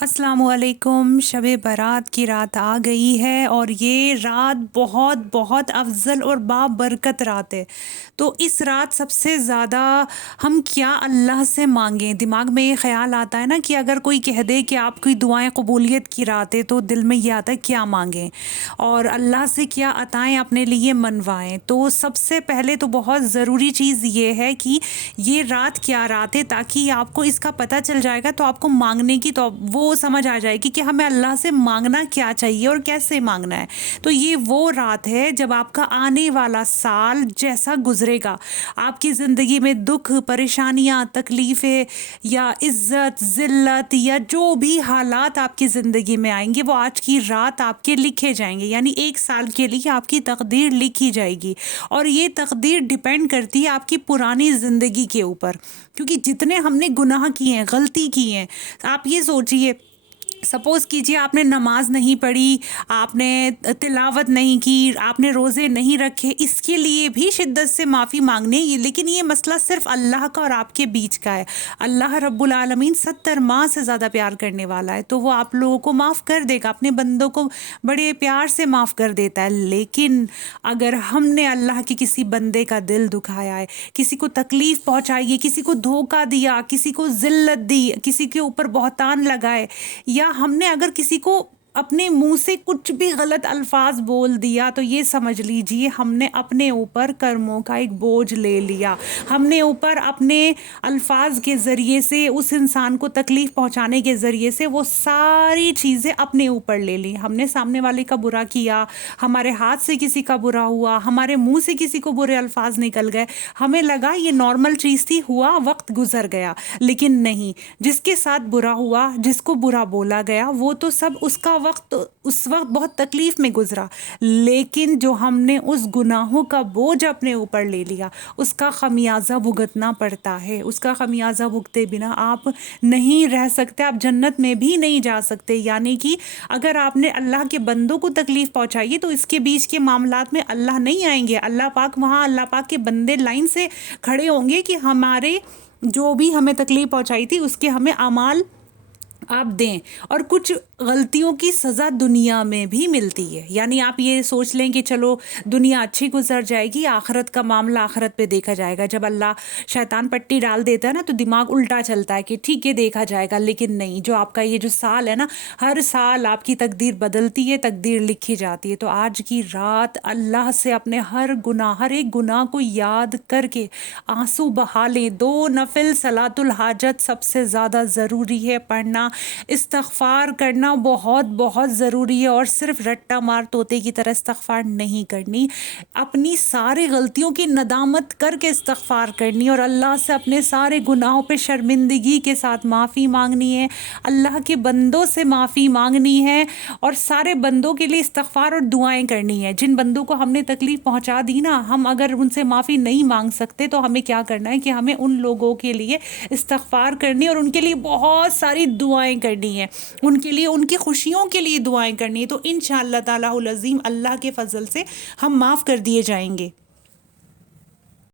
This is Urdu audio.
السلام علیکم۔ شب برات کی رات آ گئی ہے اور یہ رات بہت بہت افضل اور بابرکت رات ہے۔ تو اس رات سب سے زیادہ ہم کیا اللہ سے مانگیں؟ دماغ میں یہ خیال آتا ہے نا کہ اگر کوئی کہہ دے کہ آپ کی دعائیں قبولیت کی رات ہے تو دل میں یہ آتا ہے کیا مانگیں اور اللہ سے کیا عطائیں اپنے لیے منوائیں۔ تو سب سے پہلے تو بہت ضروری چیز یہ ہے کہ یہ رات کیا رات ہے، تاکہ آپ کو اس کا پتہ چل جائے گا تو آپ کو مانگنے کی تو وہ سمجھ آ جائے گی کہ ہمیں اللہ سے مانگنا کیا چاہیے اور کیسے مانگنا ہے۔ تو یہ وہ رات ہے جب آپ کا آنے والا سال جیسا گزرے گا، آپ کی زندگی میں دکھ، پریشانیاں، تکلیفیں یا عزت، ذلت یا جو بھی حالات آپ کی زندگی میں آئیں گے وہ آج کی رات آپ کے لکھے جائیں گے، یعنی ایک سال کے لیے آپ کی تقدیر لکھی جائے گی۔ اور یہ تقدیر ڈیپینڈ کرتی ہے آپ کی پرانی زندگی کے اوپر، کیونکہ جتنے ہم نے گناہ کیے ہیں، غلطی کی ہیں، آپ یہ سوچئے، سپوز کیجئے آپ نے نماز نہیں پڑھی، آپ نے تلاوت نہیں کی، آپ نے روزے نہیں رکھے، اس کے لیے بھی شدت سے معافی مانگنے، لیکن یہ مسئلہ صرف اللہ کا اور آپ کے بیچ کا ہے۔ اللہ رب العالمین 70 ماہ سے زیادہ پیار کرنے والا ہے، تو وہ آپ لوگوں کو معاف کر دے گا، اپنے بندوں کو بڑے پیار سے معاف کر دیتا ہے۔ لیکن اگر ہم نے اللہ کے کسی بندے کا دل دکھایا ہے، کسی کو تکلیف پہنچائی ہے، کسی کو دھوکہ دیا، کسی کو ذلت دی، کسی کے اوپر بہتان لگائے، یا ہم نے اگر کسی کو اپنے منہ سے کچھ بھی غلط الفاظ بول دیا، تو یہ سمجھ لیجئے ہم نے اپنے اوپر کرموں کا ایک بوجھ لے لیا۔ ہم نے اوپر اپنے الفاظ کے ذریعے سے اس انسان کو تکلیف پہنچانے کے ذریعے سے وہ ساری چیزیں اپنے اوپر لے لی۔ ہم نے سامنے والے کا برا کیا، ہمارے ہاتھ سے کسی کا برا ہوا، ہمارے منہ سے کسی کو برے الفاظ نکل گئے، ہمیں لگا یہ نارمل چیز تھی، ہوا، وقت گزر گیا۔ لیکن نہیں، جس کے ساتھ برا ہوا، جس کو برا بولا گیا، وہ تو سب اس وقت بہت تکلیف میں گزرا، لیکن جو ہم نے اس گناہوں کا بوجھ اپنے اوپر لے لیا، اس کا خمیازہ بھگتنا پڑتا ہے۔ اس کا خمیازہ بھگتے بنا آپ نہیں رہ سکتے، آپ جنت میں بھی نہیں جا سکتے۔ یعنی کہ اگر آپ نے اللہ کے بندوں کو تکلیف پہنچائی ہے تو اس کے بیچ کے معاملات میں اللہ نہیں آئیں گے، اللہ پاک وہاں اللہ پاک کے بندے لائن سے کھڑے ہوں گے کہ ہمارے جو بھی ہمیں تکلیف پہنچائی تھی اس کے ہمیں اعمال آپ دیں۔ اور کچھ غلطیوں کی سزا دنیا میں بھی ملتی ہے، یعنی آپ یہ سوچ لیں کہ چلو دنیا اچھی گزر جائے گی، آخرت کا معاملہ آخرت پہ دیکھا جائے گا۔ جب اللہ شیطان پٹی ڈال دیتا ہے نا تو دماغ الٹا چلتا ہے کہ ٹھیک ہے دیکھا جائے گا، لیکن نہیں، جو آپ کا یہ جو سال ہے نا، ہر سال آپ کی تقدیر بدلتی ہے، تقدیر لکھی جاتی ہے۔ تو آج کی رات اللہ سے اپنے ہر ایک گناہ کو یاد کر کے آنسو بہا لیں۔ 2 نفل صلاۃ الحاجت سب سے زیادہ ضروری ہے پڑھنا، استغفار کرنا بہت بہت ضروری ہے، اور صرف رٹا مار طوطے کی طرح استغفار نہیں کرنی، اپنی ساری غلطیوں کی ندامت کر کے استغفار کرنی، اور اللہ سے اپنے سارے گناہوں پہ شرمندگی کے ساتھ معافی مانگنی ہے، اللہ کے بندوں سے معافی مانگنی ہے، اور سارے بندوں کے لیے استغفار اور دعائیں کرنی ہے۔ جن بندوں کو ہم نے تکلیف پہنچا دی نا، ہم اگر ان سے معافی نہیں مانگ سکتے تو ہمیں کیا کرنا ہے کہ ہمیں ان لوگوں کے لیے استغفار کرنی اور ان کے لیے بہت ساری دعائیں کرنی ہے، ان کے لیے، ان کی خوشیوں کے لیے دعائیں کرنی ہے۔ تو انشاءاللہ تعالی العظیم اللہ کے فضل سے ہم معاف کر دیے جائیں گے۔